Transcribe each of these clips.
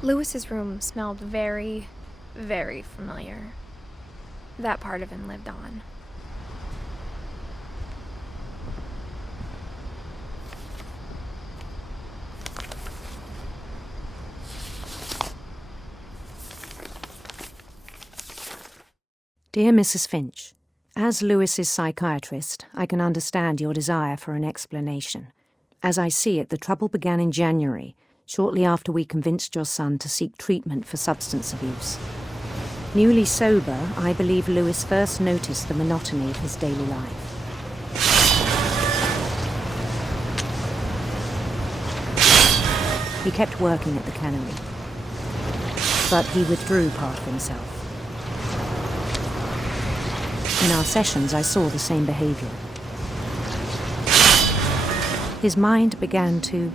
Lewis's room smelled very, very familiar. That part of him lived on. Dear Mrs. Finch, as Lewis's psychiatrist, I can understand your desire for an explanation. As I see it, the trouble began in January, shortly after we convinced your son to seek treatment for substance abuse. Newly sober, I believe Lewis first noticed the monotony of his daily life. He kept working at the cannery, but he withdrew part of himself. In our sessions, I saw the same behavior. His mind began to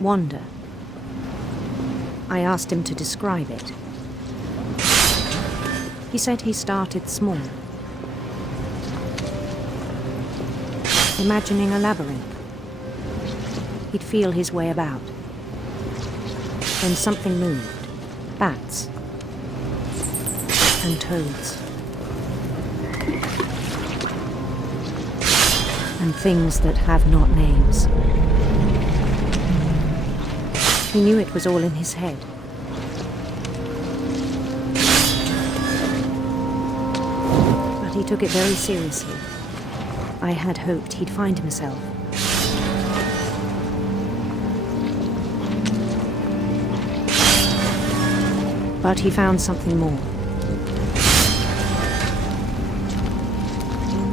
wander. I asked him to describe it. He said he started small, imagining a labyrinth. He'd feel his way about. Then something moved. Bats and toads and things that have not names. He knew it was all in his head. But he took it very seriously. I had hoped he'd find himself. But he found something more.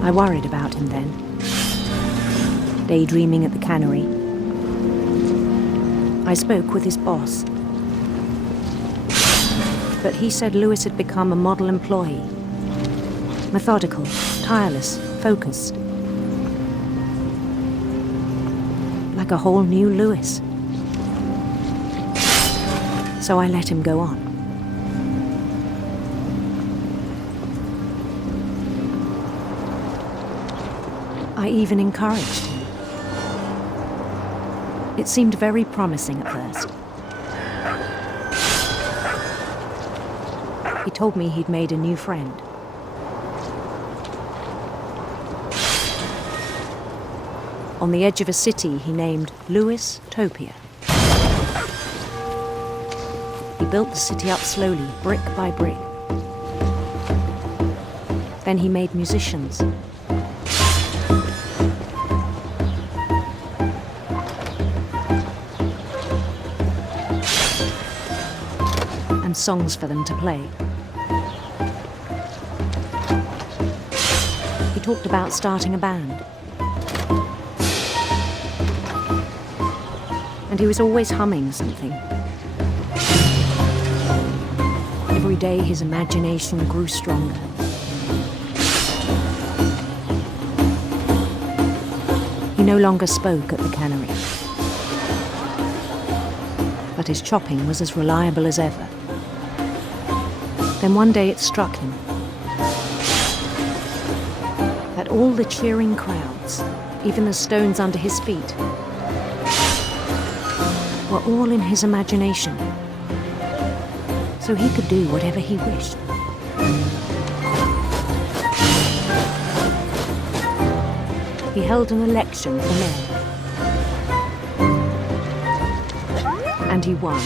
I worried about him then, daydreaming at the cannery. I spoke with his boss, but he said Lewis had become a model employee. Methodical, tireless, focused. Like a whole new Lewis. So I let him go on. I even encouraged him. It seemed very promising at first. He told me he'd made a new friend. On the edge of a city he named Lewis Topia. He built the city up slowly, brick by brick. Then he made musicians. And songs for them to play. He talked about starting a band. And he was always humming something. Every day his imagination grew stronger. He no longer spoke at the cannery. But his chopping was as reliable as ever. Then one day it struck him that all the cheering crowds, even the stones under his feet, were all in his imagination, so he could do whatever he wished. He held an election for mayor, and he won.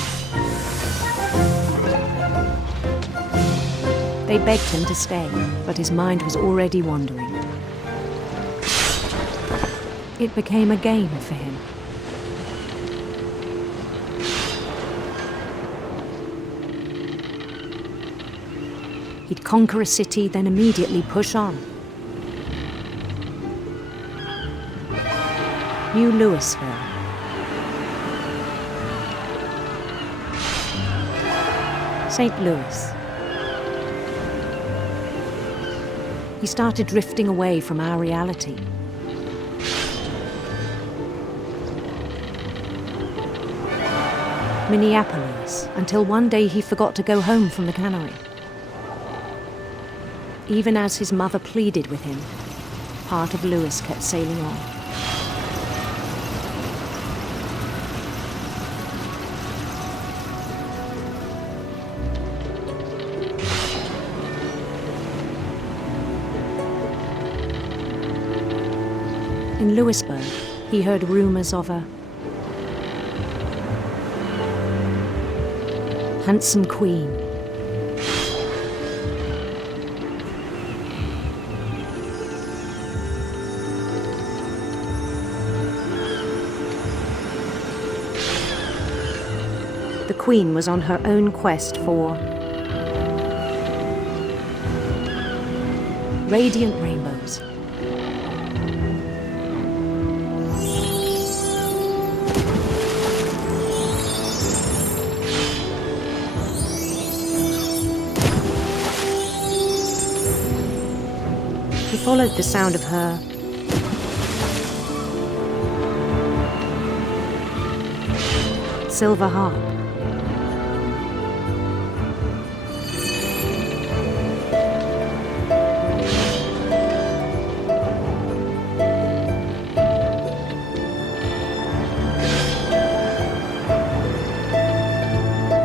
They begged him to stay, but his mind was already wandering. It became a game for him. He'd conquer a city, then immediately push on. New Louisville. St. Louis. He started drifting away from our reality. Minneapolis, until one day he forgot to go home from the cannery. Even as his mother pleaded with him, part of Lewis kept sailing on. In Louisburg, he heard rumours of a handsome queen. The queen was on her own quest for radiant rainbows. He followed the sound of her silver harp.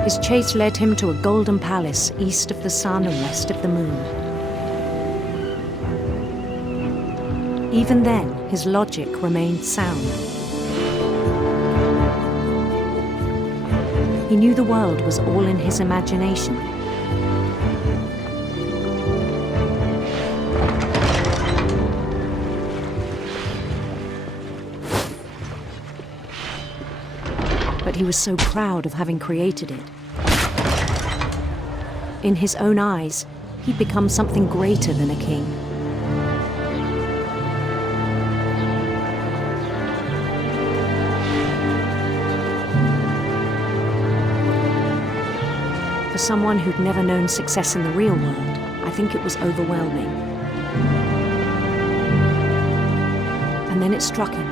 His chase led him to a golden palace east of the sun and west of the moon. Even then, his logic remained sound. He knew the world was all in his imagination. But he was so proud of having created it. In his own eyes, he'd become something greater than a king. For someone who'd never known success in the real world, I think it was overwhelming. And then it struck him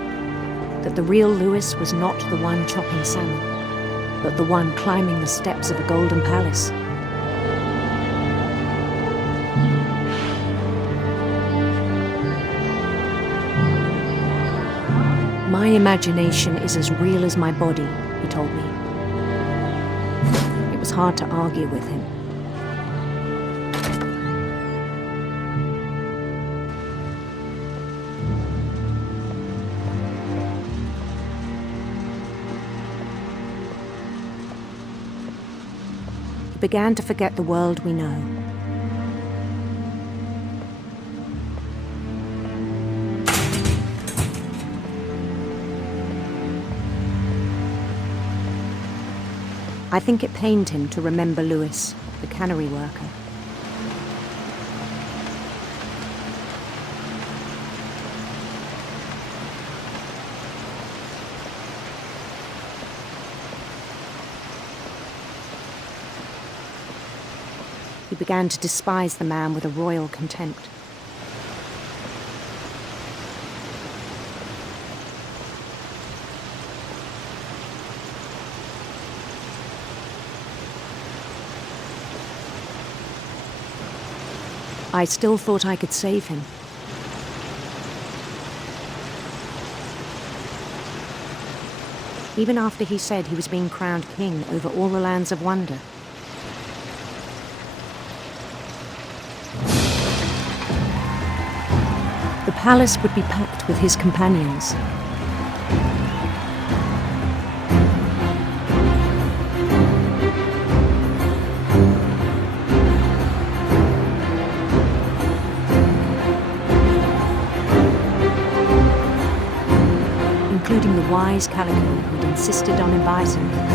that the real Lewis was not the one chopping salmon, but the one climbing the steps of a golden palace. My imagination is as real as my body, he told me. It was hard to argue with him. He began to forget the world we know. I think it pained him to remember Lewis, the cannery worker. He began to despise the man with a royal contempt. I still thought I could save him. Even after he said he was being crowned king over all the lands of wonder. The palace would be packed with his companions. Including the wise Calico who'd insisted on inviting him.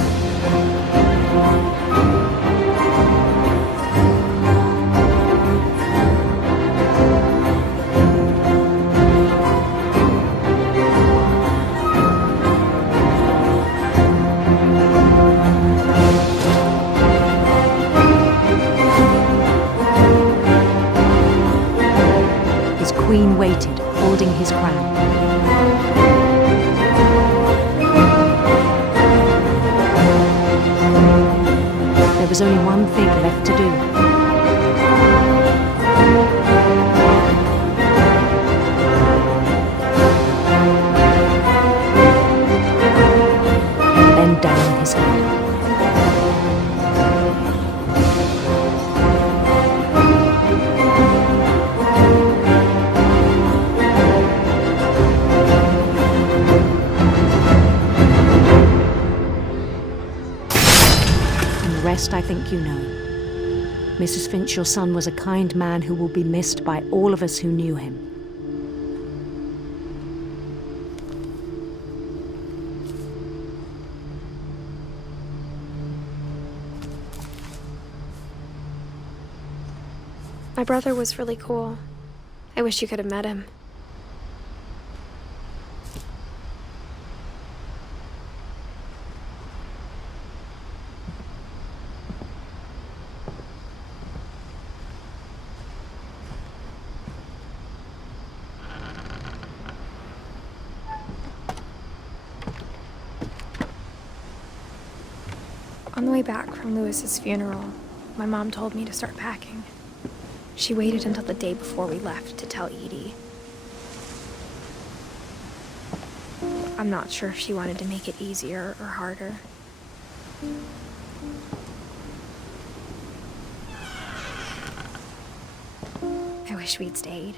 His queen waited, holding his crown. There was only one thing left to do. Bend down his head. rest I think you know. Mrs. Finch, your son was a kind man who will be missed by all of us who knew him. My brother was really cool. I wish you could have met him. On the way back from Lewis's funeral, my mom told me to start packing. She waited until the day before we left to tell Edie. I'm not sure if she wanted to make it easier or harder. I wish we'd stayed.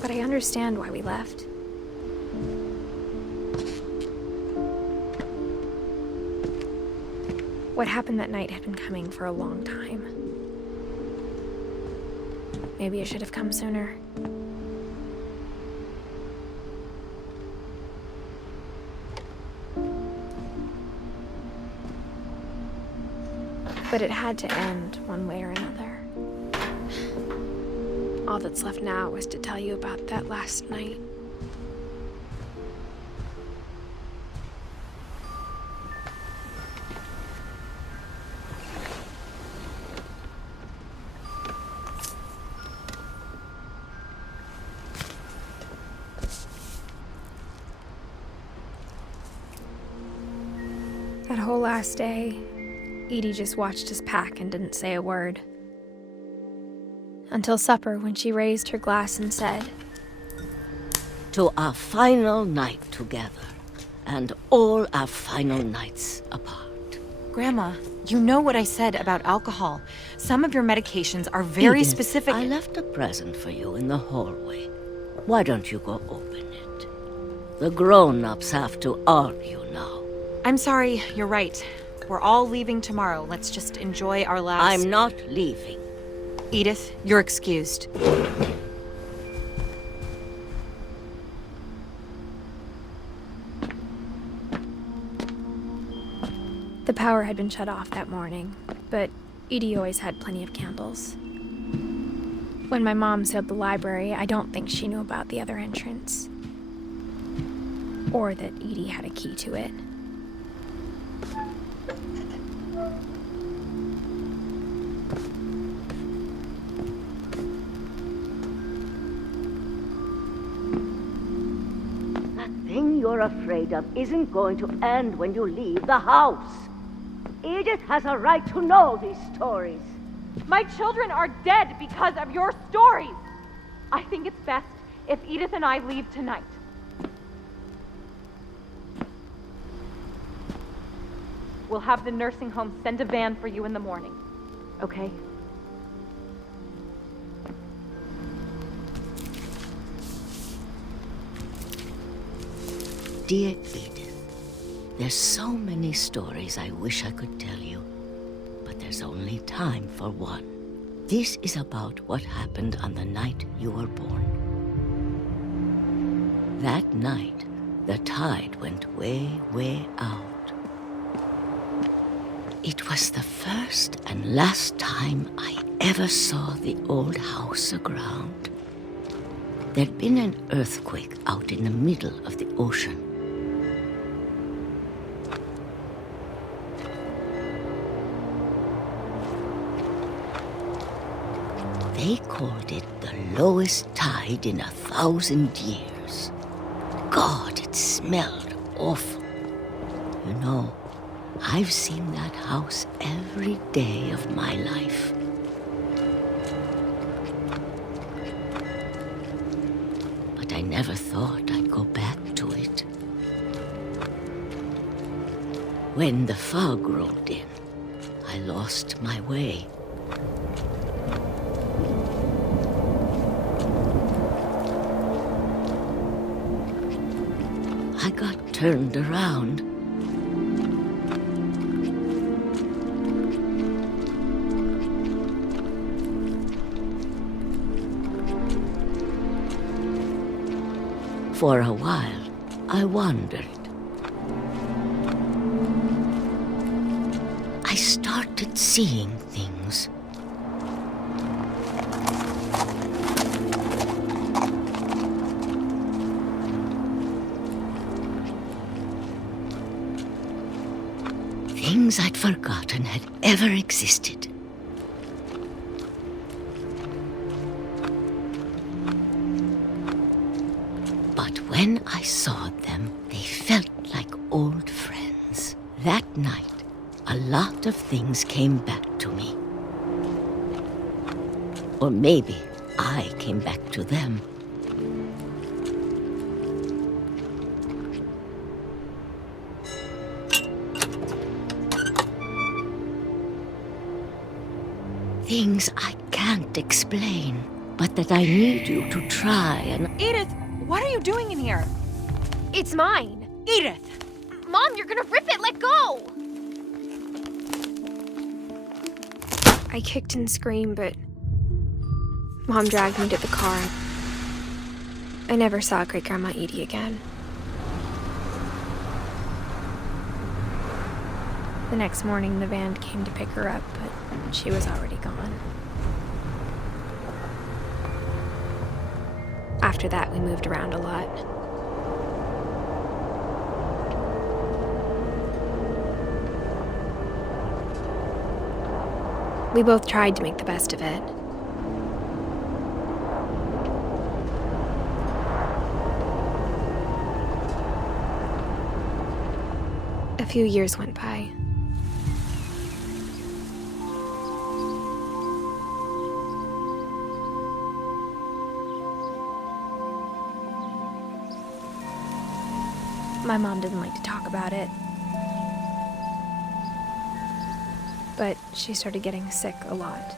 But I understand why we left. What happened that night had been coming for a long time. Maybe I should have come sooner. But it had to end one way or another. All that's left now is to tell you about that last night. That whole last day, Edie just watched us pack and didn't say a word. Until supper, when she raised her glass and said, "To our final night together, and all our final nights apart." Grandma, you know what I said about alcohol. Some of your medications are very Edith, specific. I left a present for you in the hallway. Why don't you go open it? The grown-ups have to argue now. I'm sorry, you're right. We're all leaving tomorrow. Let's just enjoy our last... I'm not leaving. Edith, you're excused. the power had been shut off that morning, but Edie always had plenty of candles. When my mom sealed the library, I don't think she knew about the other entrance. Or that Edie had a key to it. That thing you're afraid of isn't going to end when you leave the house. Edith has a right to know these stories. My children are dead because of your stories. I think it's best if Edith and I leave tonight. We'll have the nursing home send a van for you in the morning, okay? Dear Edith, there's so many stories I wish I could tell you, but there's only time for one. This is about what happened on the night you were born. That night, the tide went way, way out. It was the first and last time I ever saw the old house aground. There'd been an earthquake out in the middle of the ocean. They called it the lowest tide in 1,000 years. God, it smelled awful. You know, I've seen that house every day of my life. But I never thought I'd go back to it. When the fog rolled in, I lost my way. I got turned around. For a while, I wondered. I started seeing things. Things I'd forgotten had ever existed. But when I saw them, they felt like old friends. That night, a lot of things came back to me. Or maybe I came back to them. Things I can't explain, but that I need you to try and... Edith, what are you doing in here? It's mine. Edith! Mom, you're gonna rip it! Let go! I kicked and screamed, but Mom dragged me to the car. I never saw Great-Grandma Edie again. The next morning, the van came to pick her up, but she was already gone. After that, we moved around a lot. We both tried to make the best of it. A few years went by. My mom didn't like to talk about it. But she started getting sick a lot.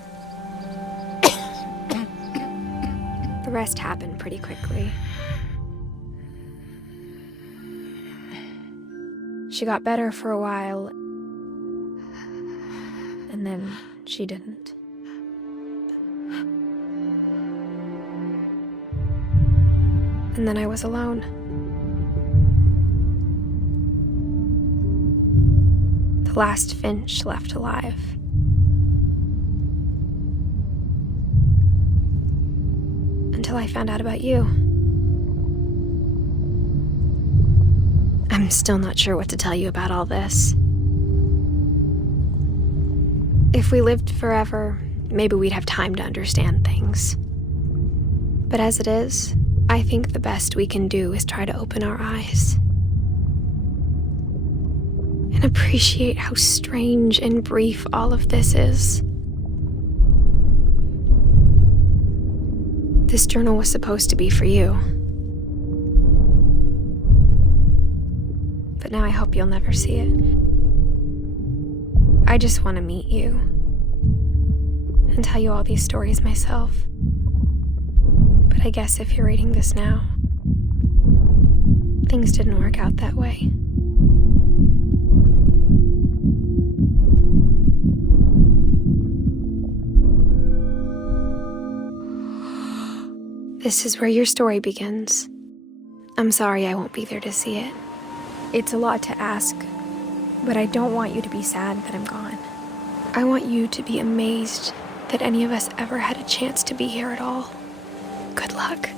The rest happened pretty quickly. She got better for a while, and then she didn't. And then I was alone. The last Finch left alive. Until I found out about you. I'm still not sure what to tell you about all this. If we lived forever, maybe we'd have time to understand things. But as it is, I think the best we can do is try to open our eyes. And appreciate how strange and brief all of this is. This journal was supposed to be for you. But now I hope you'll never see it. I just want to meet you and tell you all these stories myself. But I guess if you're reading this now, things didn't work out that way. This is where your story begins. I'm sorry I won't be there to see it. It's a lot to ask, but I don't want you to be sad that I'm gone. I want you to be amazed that any of us ever had a chance to be here at all. Good luck.